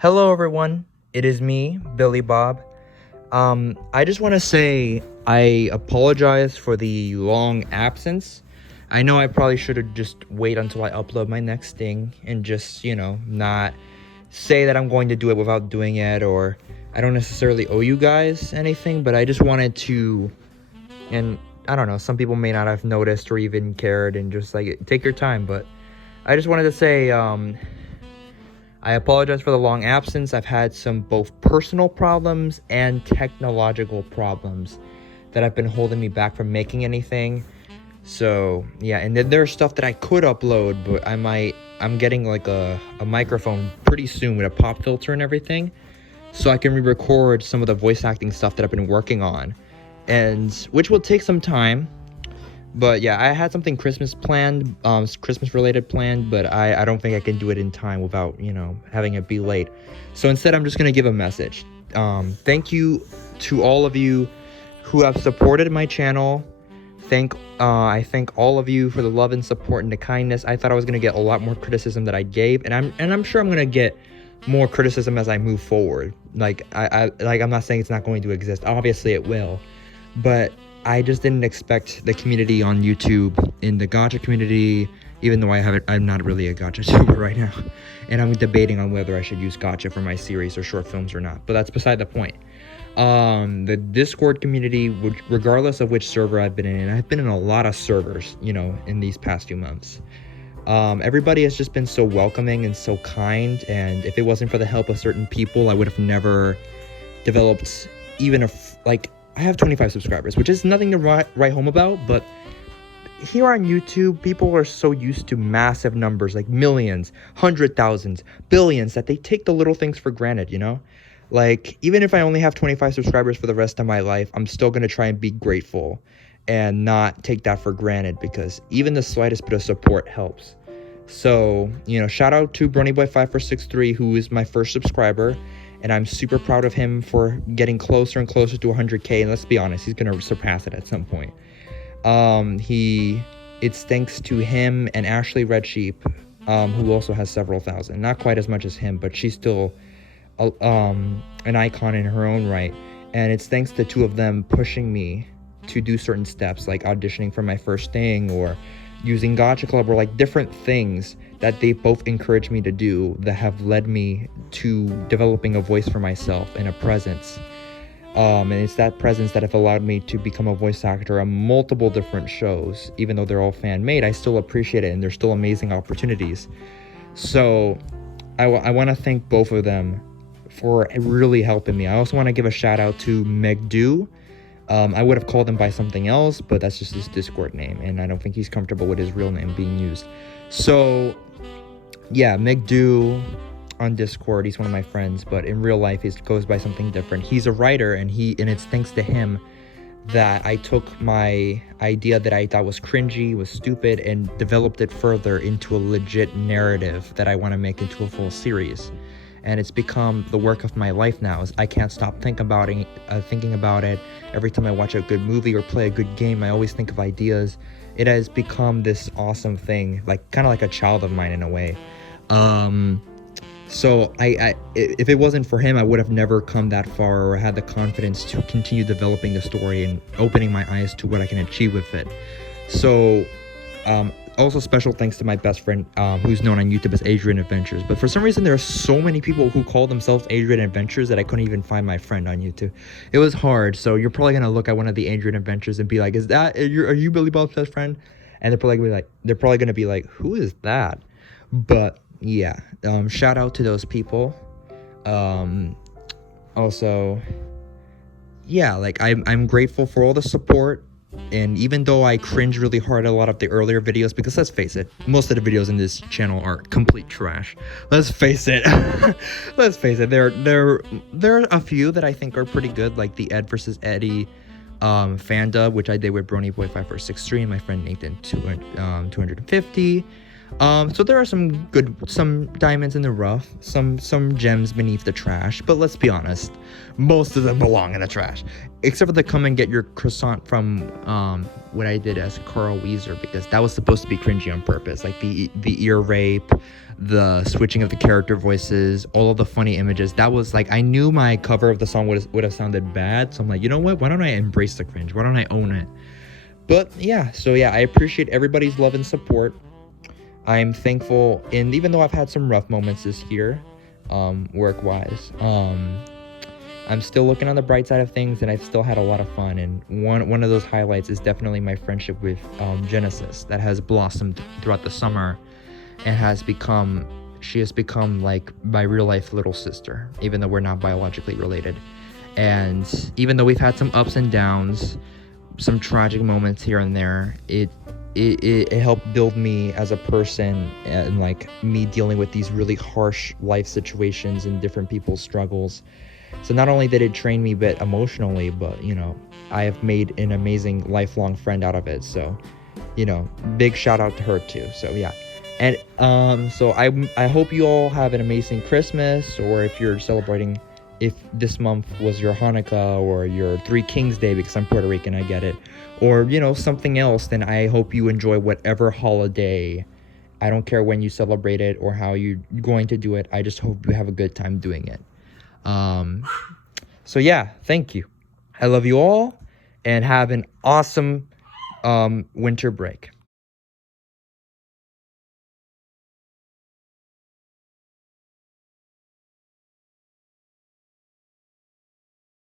Hello, everyone. It is me, Billy Bob. I just want to say I apologize for the long absence. I know I probably should have just wait until I upload my next thing and just, not say that I'm going to do it without doing it, or I don't necessarily owe you guys anything, but I just wanted to, and I don't know, some people may not have noticed or even cared and just like take your time, but I just wanted to say, I apologize for the long absence. I've had some both personal problems and technological problems that have been holding me back from making anything. So yeah, and then there's stuff that I could upload, but I'm getting like a microphone pretty soon with a pop filter and everything, so I can re-record some of the voice acting stuff that I've been working on, and which will take some time. But yeah, I had something Christmas planned, Christmas related planned, but I don't think I can do it in time without, having it be late. So instead, I'm just going to give a message. Thank you to all of you who have supported my channel. I thank all of you for the love and support and the kindness. I thought I was going to get a lot more criticism that I gave, and I'm sure I'm going to get more criticism as I move forward. Like I'm not saying it's not going to exist. Obviously it will, but I just didn't expect the community on YouTube, in the gacha community, even though I'm not really a gacha tuber right now, and I'm debating on whether I should use gacha for my series or short films or not, but that's beside the point. The Discord community, regardless of which server I've been in, and I've been in a lot of servers, in these past few months. Everybody has just been so welcoming and so kind, and if it wasn't for the help of certain people, I would have never developed even I have 25 subscribers, which is nothing to write home about, but here on YouTube, people are so used to massive numbers, like millions, 100,000s, billions, that they take the little things for granted, Like, even if I only have 25 subscribers for the rest of my life, I'm still going to try and be grateful and not take that for granted, because even the slightest bit of support helps. So, shout out to BronyBoy5463, who is my first subscriber. And I'm super proud of him for getting closer and closer to 100K. And let's be honest, he's going to surpass it at some point. It's thanks to him and Ashley Red Sheep, who also has several thousand. Not quite as much as him, but she's still an icon in her own right. And it's thanks to the two of them pushing me to do certain steps, like auditioning for my first thing, or using Gacha Club, or like different things that they both encouraged me to do, that have led me to developing a voice for myself and a presence. And it's that presence that have allowed me to become a voice actor on multiple different shows. Even though they're all fan-made, I still appreciate it, and they're still amazing opportunities. So I want to thank both of them for really helping me. I also want to give a shout out to Megdu. I would have called him by something else, but that's just his Discord name, and I don't think he's comfortable with his real name being used. So yeah, Megdu on Discord, he's one of my friends, but in real life he goes by something different. He's a writer, and it's thanks to him that I took my idea that I thought was cringy, was stupid, and developed it further into a legit narrative that I want to make into a full series. And it's become the work of my life now. I can't stop thinking about it. Every time I watch a good movie or play a good game, I always think of ideas. It has become this awesome thing, like kind of like a child of mine in a way. So if it wasn't for him, I would have never come that far or had the confidence to continue developing the story and opening my eyes to what I can achieve with it. So also special thanks to my best friend, who's known on YouTube as Adrian Adventures. But for some reason, there are so many people who call themselves Adrian Adventures that I couldn't even find my friend on YouTube. It was hard. So you're probably gonna look at one of the Adrian Adventures and be like, are you Billy Bob's best friend? And they're probably gonna be like, who is that? But yeah, shout out to those people. Also, yeah, like I'm grateful for all the support. And even though I cringe really hard at a lot of the earlier videos, because let's face it, most of the videos in this channel are complete trash. Let's face it. Let's face it. There are a few that I think are pretty good, like the Ed versus Eddie fandub, which I did with BronyBoy5463 and my friend Nathan 250. So there are some diamonds in the rough, some gems beneath the trash, but let's be honest, most of them belong in the trash, except for the come and get your croissant from what I did as Carl Weezer, because that was supposed to be cringy on purpose, like the ear rape, the switching of the character voices, all of the funny images. That was like, I knew my cover of the song would have sounded bad, so I'm like, you know what? Why don't I embrace the cringe? Why don't I own it? But yeah, so yeah, I appreciate everybody's love and support. I'm thankful, and even though I've had some rough moments this year, work-wise, I'm still looking on the bright side of things, and I've still had a lot of fun. And one of those highlights is definitely my friendship with Genesis that has blossomed throughout the summer, and she has become like my real life little sister, even though we're not biologically related. And even though we've had some ups and downs, some tragic moments here and there, it helped build me as a person, and like me dealing with these really harsh life situations and different people's struggles. So not only did it train me a bit emotionally, but I have made an amazing lifelong friend out of it. So big shout out to her too. So yeah. And so I hope you all have an amazing Christmas, or if you're celebrating, if this month was your Hanukkah or your Three Kings Day, because I'm Puerto Rican, I get it, or something else, then I hope you enjoy whatever holiday. I don't care when you celebrate it or how you're going to do it. I just hope you have a good time doing it. So yeah, thank you. I love you all, and have an awesome winter break.